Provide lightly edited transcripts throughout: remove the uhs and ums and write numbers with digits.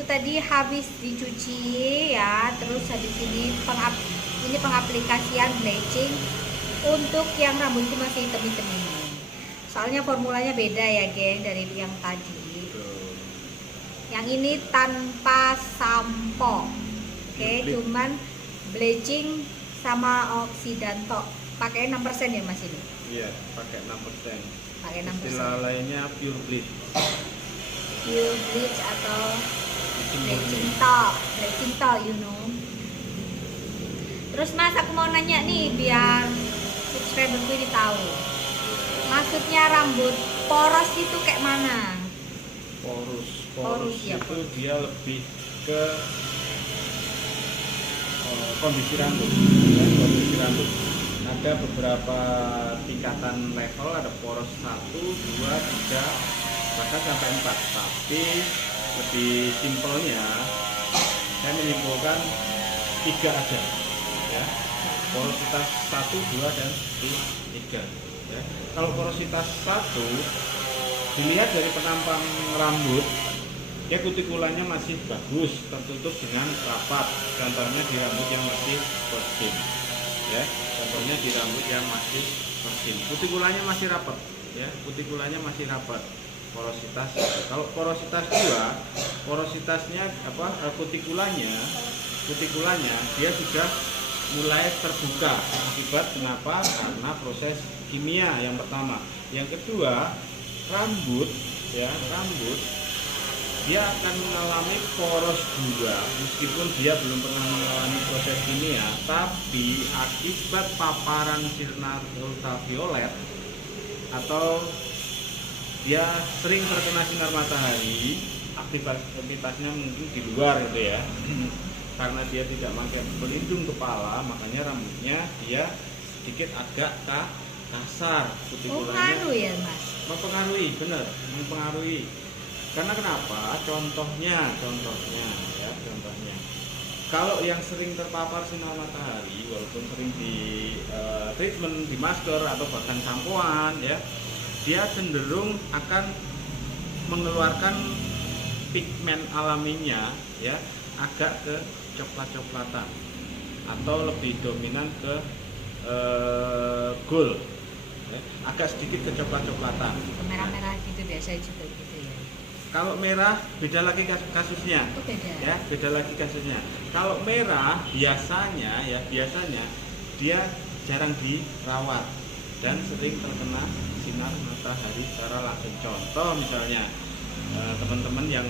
rambutku tadi habis dicuci ya, terus habis ini pengaplikasian bleaching untuk yang rambutku masih hitam-hitam ini. Soalnya formulanya beda ya, geng, dari yang tadi. Yang ini tanpa sampo. Oke, cuman bleaching sama oksidan tok. Pakai 6% ya Mas ini? Iya, pakai 6%. Pakai 6%. Istilah lainnya pure bleach. Pure bleach atau bleaching tok, you know. Terus Mas, aku mau nanya nih biar subscriberku ini tahu. Maksudnya rambut poros itu kayak mana? Porus ya, itu dia lebih ke kondisi rambut. Ya, kondisi rambut. Ada beberapa tingkatan level, ada poros 1, 2, 3, bahkan sampai 4. Tapi lebih simpelnya saya menyimpulkan 3 aja. Ya. Porositas 1, 2, dan 3. Ya. Kalau porositas 1 dilihat dari penampang rambut, ya kutikulanya masih bagus, tertutup dengan rapat. Contohnya di rambut yang masih bersin, ya. Contohnya di rambut yang masih bersin, kutikulanya masih rapat, ya. Kutikulanya masih rapat. Porositas. Kalau porositas 2, porositasnya kutikulanya dia sudah mulai terbuka. Akibat kenapa? Karena proses kimia yang pertama. Yang kedua, rambut dia akan mengalami poros 2 meskipun dia belum pernah mengalami proses kimia, tapi akibat paparan sinar ultraviolet atau dia sering terkena sinar matahari, aktivitasnya mungkin di luar gitu ya. Karena dia tidak pakai pelindung kepala, makanya rambutnya dia sedikit agak kasar, kutikulanya. Pengaruh ya Mas? Mempengaruhi, benar, mempengaruhi. Karena kenapa? Contohnya. Kalau yang sering terpapar sinar matahari, walaupun sering di treatment, di masker atau bahkan sampoan, ya, dia cenderung akan mengeluarkan pigmen alaminya, ya, agak ke coklat-coklatan atau lebih dominan ke gold. Agak sedikit kecoklat-coklatan, merah-merah gitu biasa juga gitu ya. Kalau merah beda lagi kasusnya. Oh, beda. Ya, beda lagi kasusnya. Kalau merah biasanya dia jarang dirawat dan sering terkena sinar matahari secara langsung. Contoh misalnya teman-teman yang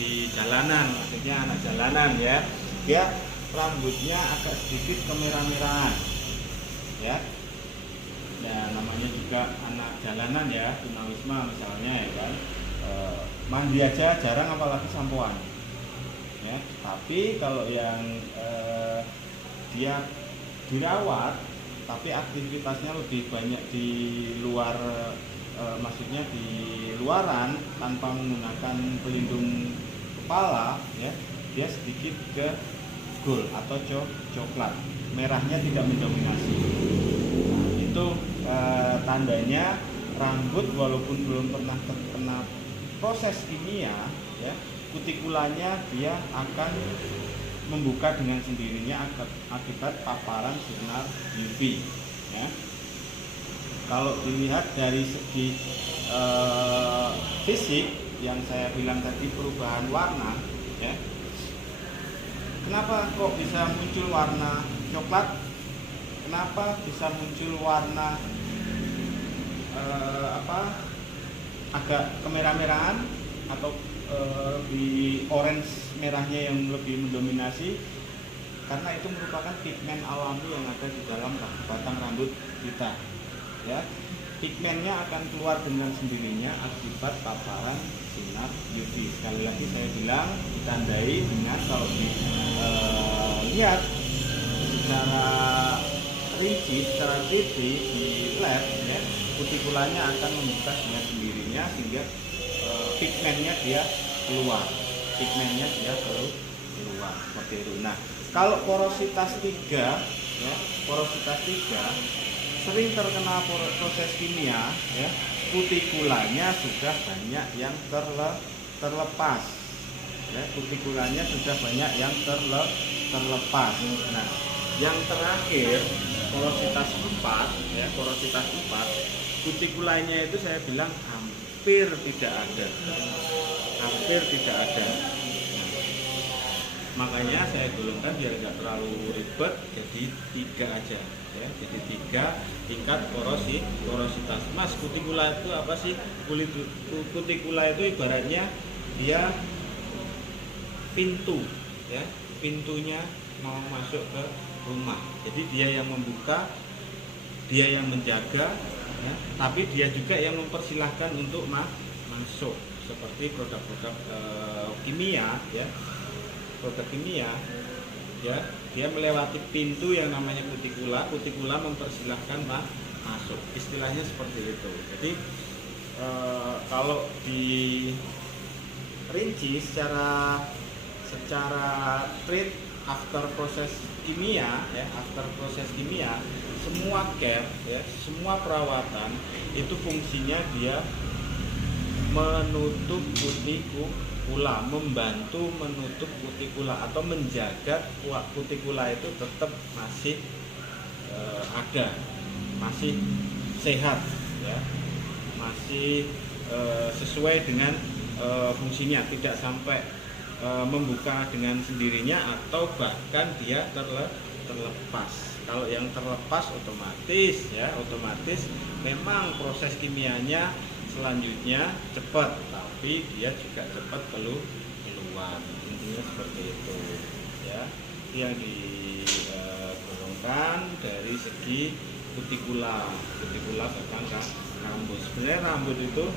di jalanan, maksudnya anak jalanan ya, dia rambutnya agak sedikit kemerah-merahan, ya. Ya namanya juga anak jalanan ya, tunawisma misalnya ya kan, mandi aja jarang apalagi sampoan, ya. Tapi kalau yang dia dirawat tapi aktivitasnya lebih banyak di luar, maksudnya di luaran tanpa menggunakan pelindung kepala, ya, dia sedikit ke gold atau coklat, merahnya tidak mendominasi. Itu tandanya rambut walaupun belum pernah terkena proses kimia, ya, kutikulanya dia akan membuka dengan sendirinya akibat paparan sinar UV, ya. Kalau dilihat dari segi fisik yang saya bilang tadi, perubahan warna, ya, kenapa kok bisa muncul warna coklat? Kenapa bisa muncul warna agak kemerah-merahan atau lebih orange merahnya yang lebih mendominasi? Karena itu merupakan pigmen alami yang ada di dalam batang rambut kita, ya. Pigmennya akan keluar dengan sendirinya akibat paparan sinar UV. Sekali lagi saya bilang, ditandai dengan kalau dilihat secara rinci, secara teliti di lab, ya, kutikulanya akan membuka dengan sendirinya sehingga pigmennya dia keluar, seperti itu. Nah, kalau porositas 3, ya, sering terkena proses kimia, ya, kutikulanya sudah banyak yang terlepas, ya, kutikulanya sudah banyak yang terlepas. Nah, yang terakhir porositas 4 ya, porositas 4 kutikulanya itu saya bilang hampir tidak ada, hampir tidak ada. Makanya saya golongkan biar nggak terlalu ribet jadi 3 aja ya, jadi 3 tingkat porositas. Mas, kutikula itu apa sih? Kutikula itu ibaratnya dia pintu ya, pintunya mau masuk ke rumah. Jadi dia yang membuka, dia yang menjaga ya, tapi dia juga yang mempersilahkan untuk masuk, seperti produk-produk kimia ya, produk kimia ya, dia melewati pintu yang namanya kutikula, kutikula mempersilahkan masuk, istilahnya seperti itu. Jadi kalau dirinci secara treat after proses kimia ya, after proses kimia, semua care ya, semua perawatan itu fungsinya dia menutup kutikula, membantu menutup kutikula atau menjaga kutikula itu tetap masih ada, masih sehat ya, masih sesuai dengan fungsinya, tidak sampai membuka dengan sendirinya atau bahkan dia terlepas. Kalau yang terlepas otomatis ya, otomatis memang proses kimianya selanjutnya cepat, tapi dia juga cepat keluar. Intinya seperti itu ya, yang digolongkan dari segi kutikula batang rambut. Sebenarnya rambut itu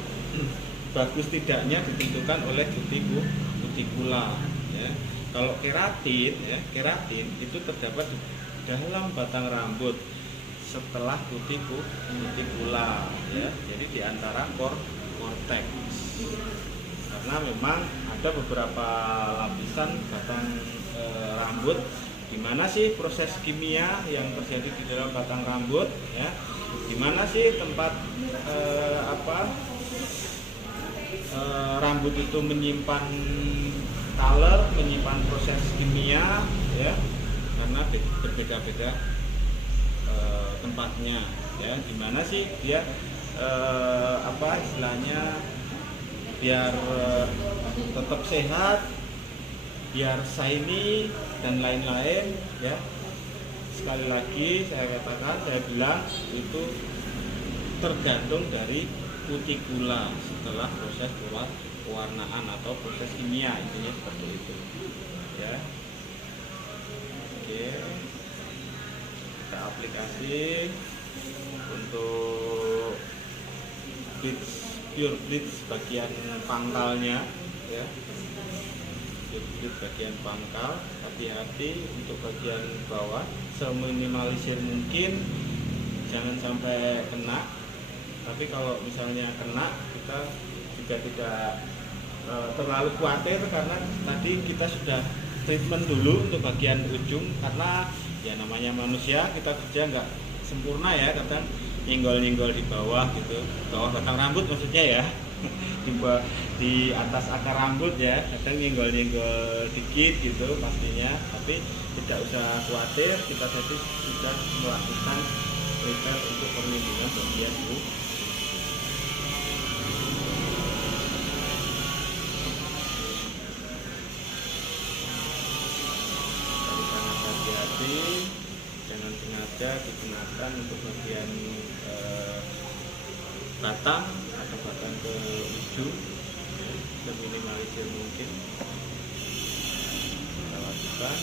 bagus tidaknya ditentukan oleh kutikula ya. Kalau keratin ya, keratin itu terdapat di dalam batang rambut setelah kutikula ya, jadi di antara korteks. Karena memang ada beberapa lapisan batang rambut. Di mana sih proses kimia yang terjadi di dalam batang rambut ya? Di mana sih tempat rambut itu menyimpan color, menyimpan proses kimia ya, karena berbeda-beda tempatnya ya. Gimana sih dia istilahnya biar tetap sehat, biar shiny dan lain-lain ya. Sekali lagi saya katakan, saya bilang itu tergantung dari kutikula setelah proses pewarnaan atau proses kimia, intinya seperti itu ya. Oke, kita aplikasi untuk pure bleach bagian pangkalnya ya, pure bleach bagian pangkal. Hati-hati untuk bagian bawah, seminimalisir mungkin, jangan sampai kena. Tapi kalau misalnya kena, kita juga tidak terlalu khawatir, karena tadi kita sudah treatment dulu untuk bagian ujung. Karena ya namanya manusia, kita kerja nggak sempurna ya, kadang nyenggol-nyenggol di bawah gitu, bawah batang rambut maksudnya ya, di atas akar rambut ya, kadang nyenggol-nyenggol dikit gitu pastinya. Tapi tidak usah khawatir, kita tadi sudah melakukan prepare untuk perlindungan bagian hati-hati, jangan sengaja digunakan untuk bagian batang atau batang ke ujung ya, seminimalisir mungkin kita lakukan.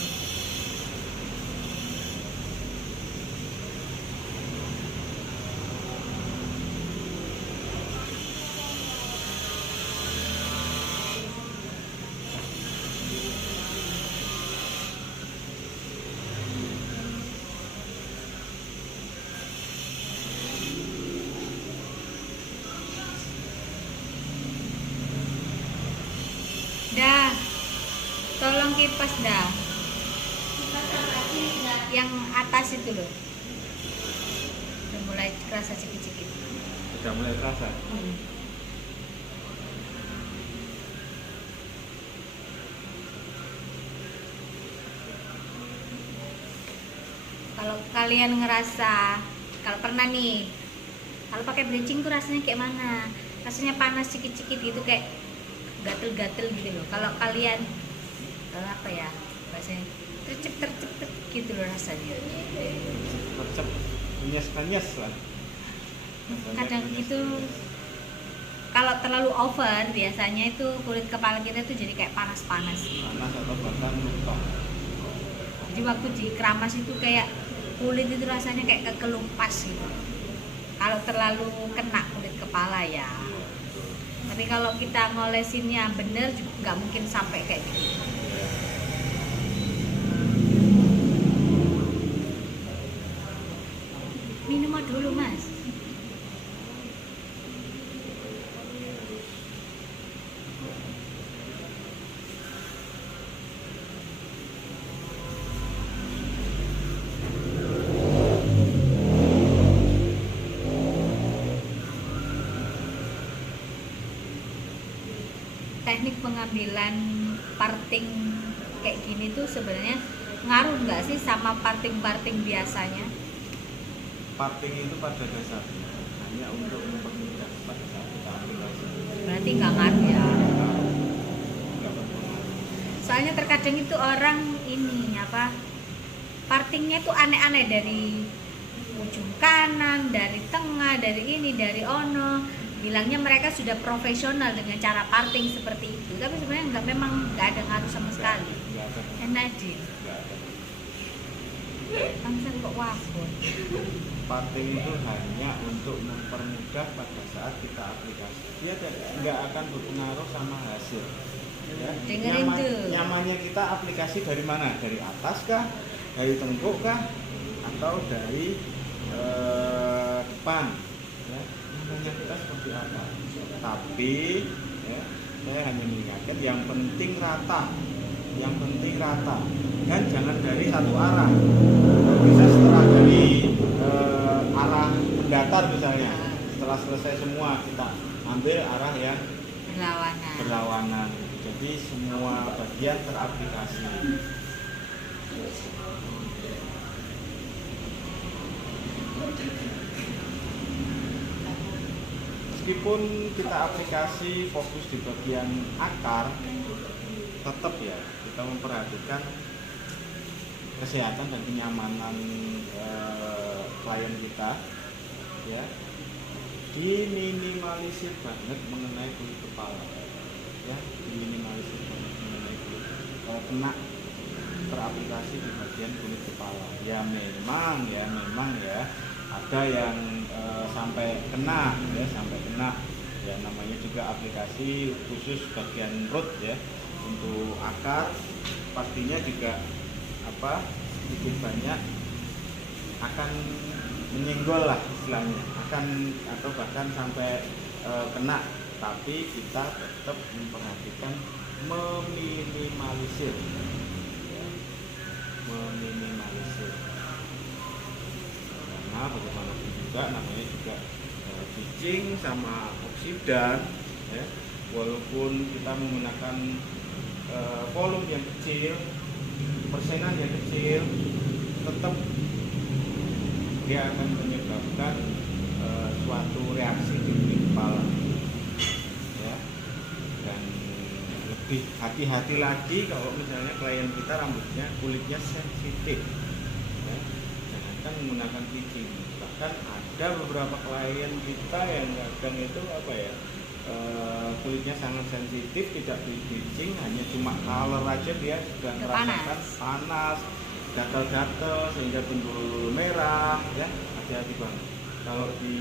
Dah, tolong kipas dah. Yang atas itu loh. Udah mulai kerasa sedikit-sedikit. Sudah mulai terasa. kalian ngerasa kalau pernah nih, kalau pakai bleaching tuh rasanya kayak mana? Rasanya panas cikit-cikit gitu, kayak gatel-gatel gitu loh. Kalau kalian apa ya bahasanya, tercep gitu loh rasanya. Tercep, nyes lah. Kadang itu kalau terlalu over, biasanya itu kulit kepala kita tuh jadi kayak panas-panas. Panas atau bahkan luka. Jadi waktu di keramas itu kayak kulit itu rasanya kayak kekelupas gitu. Kalau terlalu kena kulit kepala ya. Tapi kalau kita ngolesinnya bener juga nggak mungkin sampai kayak gitu. Minum dulu mas. Teknik pengambilan parting kayak gini tuh sebenarnya ngaruh nggak sih sama parting-parting biasanya? Parting itu pada dasarnya hanya untuk mempermudah pada saat kita aplikasi. Berarti nggak ngaruh ya? Nggak berpengaruh. Soalnya terkadang itu orang ini apa, partingnya tuh aneh-aneh, dari ujung kanan, dari tengah, dari ini, dari ono. Bilangnya mereka sudah profesional dengan cara parting seperti itu, tapi sebenarnya nggak ada ngaruh sama sekali. Nggak ada. Enak deh. Nggak ada. Langsung kok wabon. Parting itu hanya untuk mempermudah pada saat kita aplikasi. Dia nggak akan berpengaruh sama hasil. Ya. Dengerin tuh. Nyamannya kita aplikasi dari mana? Dari atas kah? Dari tengkuk kah? Atau dari depan? Ya. Nyamannya kita seperti apa? Tapi ya, saya hanya mengingatkan yang penting rata. Yang penting rata. Dan jangan dari satu arah. Bisa setelah dari arah mendatar misalnya, setelah selesai semua kita ambil arah yang berlawanan. Jadi semua bagian teraplikasi. Meskipun kita aplikasi fokus di bagian akar, tetap ya kita memperhatikan kesehatan dan kenyamanan klien kita, ya, diminimalisir banget mengenai kulit kepala, ya, diminimalisir banget mengenai kulit kalau kena teraplikasi di bagian kulit kepala. Ya memang ya ada yang sampai kena ya, namanya juga aplikasi khusus bagian root ya, untuk akar pastinya juga sedikit banyak akan menyenggol lah istilahnya, akan atau bahkan sampai kena, tapi kita tetap memperhatikan meminimalisir ya, meminimalisir, karena bagaimanapun juga namanya juga bleaching sama oksidan ya, walaupun kita menggunakan volume yang kecil, persenan yang kecil, tetap dia akan menyebabkan suatu reaksi di kulit kepala ya. Dan lebih hati-hati lagi kalau misalnya klien kita rambutnya kulitnya sensitif ya, jangankan menggunakan bleaching. Bahkan ada beberapa klien kita yang kadang itu kulitnya sangat sensitif, tidak di bleaching, hanya cuma color aja dia sudah merasakan panas, gatal-gatal sehingga timbul merah ya. Hati-hati banget kalau di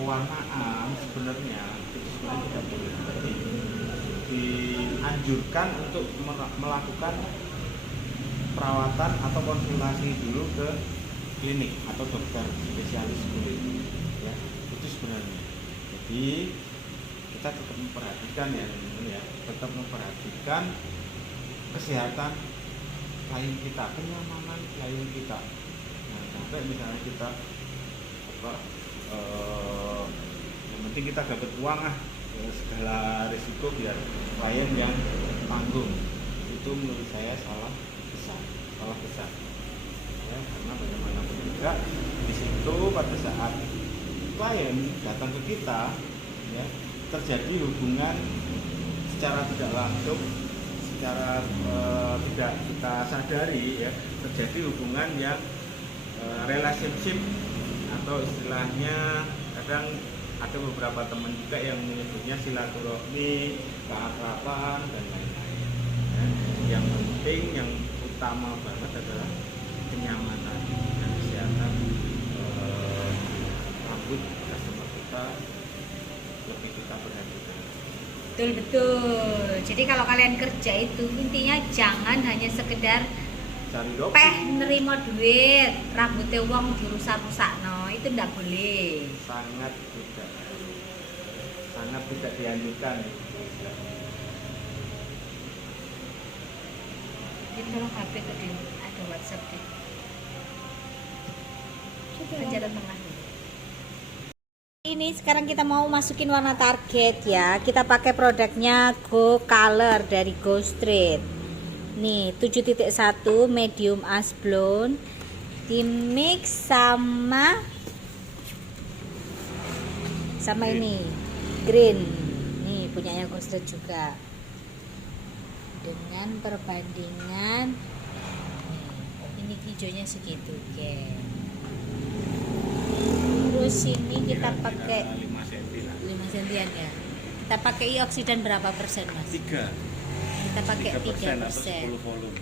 pewarnaan, sebenarnya itu sebenarnya tidak boleh, tapi dianjurkan untuk melakukan perawatan atau konsultasi dulu ke klinik atau dokter spesialis kulit ya, itu sebenarnya. Jadi kita tetap memperhatikan ya, tetap memperhatikan kesehatan klien kita, kenyamanan klien kita. Nah, sampai misalnya kita yang penting kita dapat uang ya, segala risiko biar klien yang tanggung. Itu menurut saya salah besar. ya, karena bagaimanapun juga di situ pada saat klien datang ke kita, ya, terjadi hubungan secara tidak langsung, secara tidak kita sadari, ya, terjadi hubungan yang relationship, atau istilahnya kadang ada beberapa teman juga yang menyebutnya silaturahmi, keakraban dan lain-lain, ya. Yang penting, yang utama banget adalah kenyamanan dan kesehatan rambut customer kita lebih kita perhatikan. Betul. Jadi kalau kalian kerja itu intinya jangan hanya sekedar Cari dopi, peh nerima duit, rambutnya uang dirusak-rusak, no itu ndak boleh. sangat tidak dianjurkan. Jadi tolong HP tuh deh, ada WhatsApp deh. Pencet tengah. Ini sekarang kita mau masukin warna target ya. Kita pakai produknya Go Color dari Go Street. Nih 7.1 medium ash blonde di mix sama ini green. Nih punyanya Go Street juga. Dengan perbandingan ini hijaunya segitu, guys. Terus ini kita pakai 5 cm lah. 5 sentian ya. Kita pakai oksidan berapa persen, Mas? 3. Kita pakai 3% atau 3%. 10 volume.